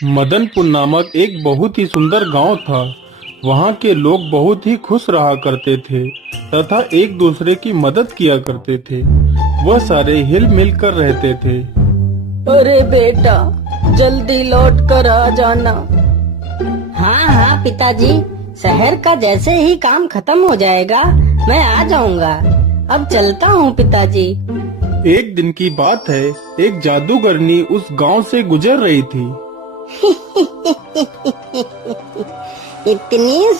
मदनपुर नामक एक बहुत ही सुंदर गांव था। वहां के लोग बहुत ही खुश रहा करते थे तथा एक दूसरे की मदद किया करते थे। वह सारे हिल मिल कर रहते थे। अरे बेटा, जल्दी लौट कर आ जाना। हाँ हाँ पिताजी, शहर का जैसे ही काम खत्म हो जाएगा मैं आ जाऊंगा। अब चलता हूँ पिताजी। एक दिन की बात है, एक जादूगरनी उस गांव से गुजर रही थी। इतनी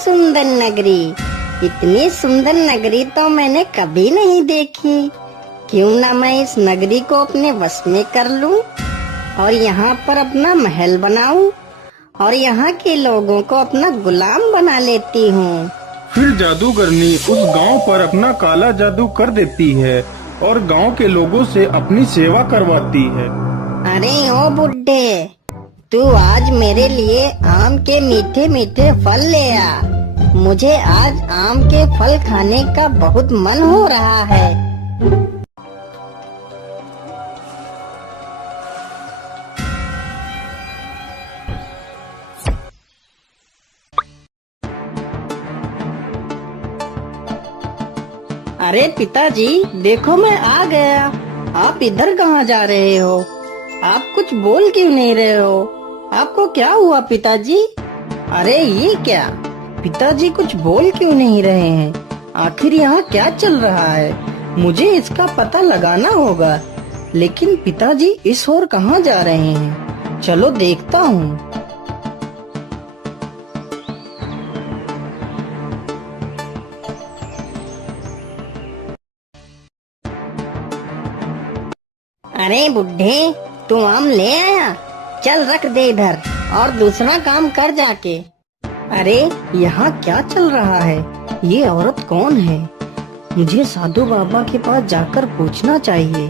सुंदर नगरी तो मैंने कभी नहीं देखी। क्यों ना मैं इस नगरी को अपने वश में कर लूं और यहाँ पर अपना महल बनाऊं और यहाँ के लोगों को अपना गुलाम बना लेती हूँ। फिर जादूगरनी उस गांव पर अपना काला जादू कर देती है और गांव के लोगों से अपनी सेवा करवाती है। अरे ओ बुड्ढे, तू आज मेरे लिए आम के मीठे मीठे फल ले आ। मुझे आज आम के फल खाने का बहुत मन हो रहा है। अरे पिताजी, देखो मैं आ गया। आप इधर कहाँ जा रहे हो? आप कुछ बोल क्यों नहीं रहे हो? आपको क्या हुआ पिताजी? अरे ये क्या, पिताजी कुछ बोल क्यों नहीं रहे हैं? आखिर यहाँ क्या चल रहा है? मुझे इसका पता लगाना होगा। लेकिन पिताजी इस ओर कहाँ जा रहे हैं? चलो देखता हूँ। अरे बुड्ढे, तू आम ले आया? चल रख दे इधर और दूसरा काम कर जाके। अरे यहाँ क्या चल रहा है? ये औरत कौन है? मुझे साधु बाबा के पास जाकर पूछना चाहिए।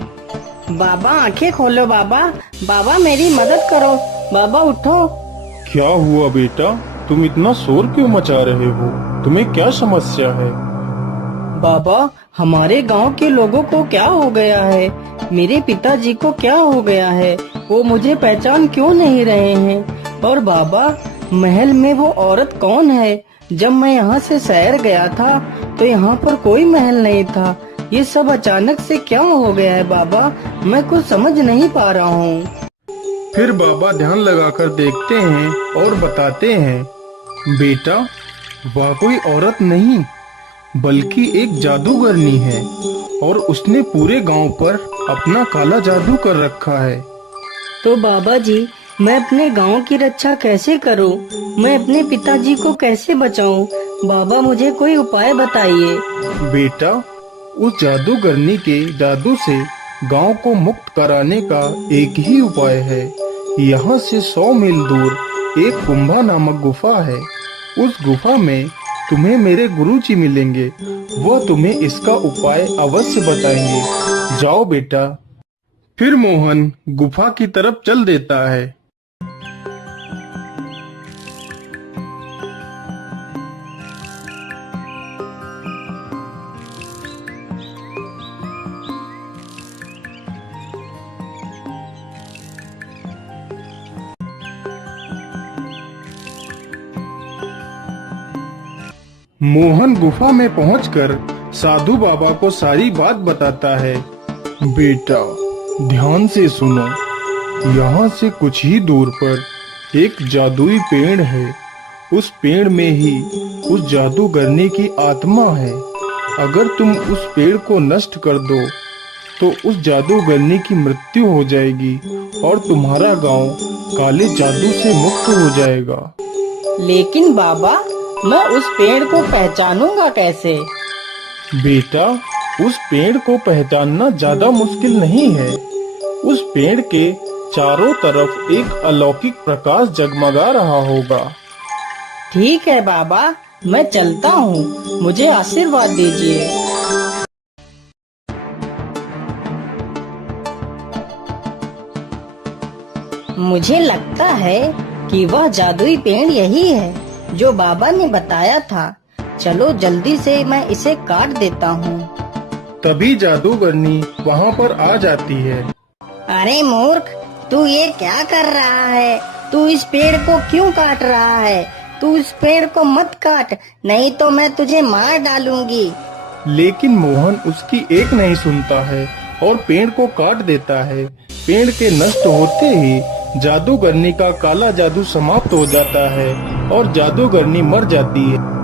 बाबा आंखें खोलो बाबा, बाबा मेरी मदद करो, बाबा उठो। क्या हुआ बेटा, तुम इतना शोर क्यों मचा रहे हो? तुम्हें क्या समस्या है? बाबा, हमारे गांव के लोगों को क्या हो गया है? मेरे पिताजी को क्या हो गया है? वो मुझे पहचान क्यों नहीं रहे हैं? और बाबा, महल में वो औरत कौन है? जब मैं यहाँ से शहर गया था तो यहाँ पर कोई महल नहीं था। ये सब अचानक से क्या हो गया है बाबा? मैं कुछ समझ नहीं पा रहा हूँ। फिर बाबा ध्यान लगाकर देखते हैं और बताते हैं, बेटा वह कोई औरत नहीं बल्कि एक जादूगरनी है और उसने पूरे गांव पर अपना काला जादू कर रखा है। तो बाबा जी, मैं अपने गांव की रक्षा कैसे करूं? मैं अपने पिताजी को कैसे बचाऊं? बाबा मुझे कोई उपाय बताइए। बेटा, उस जादूगरनी के जादू से गांव को मुक्त कराने का एक ही उपाय है। यहाँ से 100 मील दूर एक कुंभा नामक गुफा है। उस गुफा में तुम्हें मेरे गुरुजी मिलेंगे। वह तुम्हें इसका उपाय अवश्य बताएंगे। जाओ बेटा। फिर मोहन गुफा की तरफ चल देता है। मोहन गुफा में पहुंचकर साधु बाबा को सारी बात बताता है। बेटा ध्यान से सुनो, यहाँ से कुछ ही दूर पर एक जादुई पेड़ है। उस पेड़ में ही उस जादूगरनी की आत्मा है। अगर तुम उस पेड़ को नष्ट कर दो तो उस जादूगरनी की मृत्यु हो जाएगी और तुम्हारा गांव काले जादू से मुक्त हो जाएगा। लेकिन बाबा, मैं उस पेड़ को पहचानूंगा कैसे? बेटा, उस पेड़ को पहचानना ज्यादा मुश्किल नहीं है। उस पेड़ के चारों तरफ एक अलौकिक प्रकाश जगमगा रहा होगा। ठीक है बाबा, मैं चलता हूँ। मुझे आशीर्वाद दीजिए। मुझे लगता है कि वह जादुई पेड़ यही है जो बाबा ने बताया था। चलो जल्दी से मैं इसे काट देता हूँ। तभी जादूगरनी वहाँ पर आ जाती है। अरे मूर्ख, तू ये क्या कर रहा है? तू इस पेड़ को क्यों काट रहा है? तू इस पेड़ को मत काट, नहीं तो मैं तुझे मार डालूंगी। लेकिन मोहन उसकी एक नहीं सुनता है और पेड़ को काट देता है। पेड़ के नष्ट होते ही जादूगरनी का काला जादू समाप्त हो जाता है और जादूगरनी मर जाती है।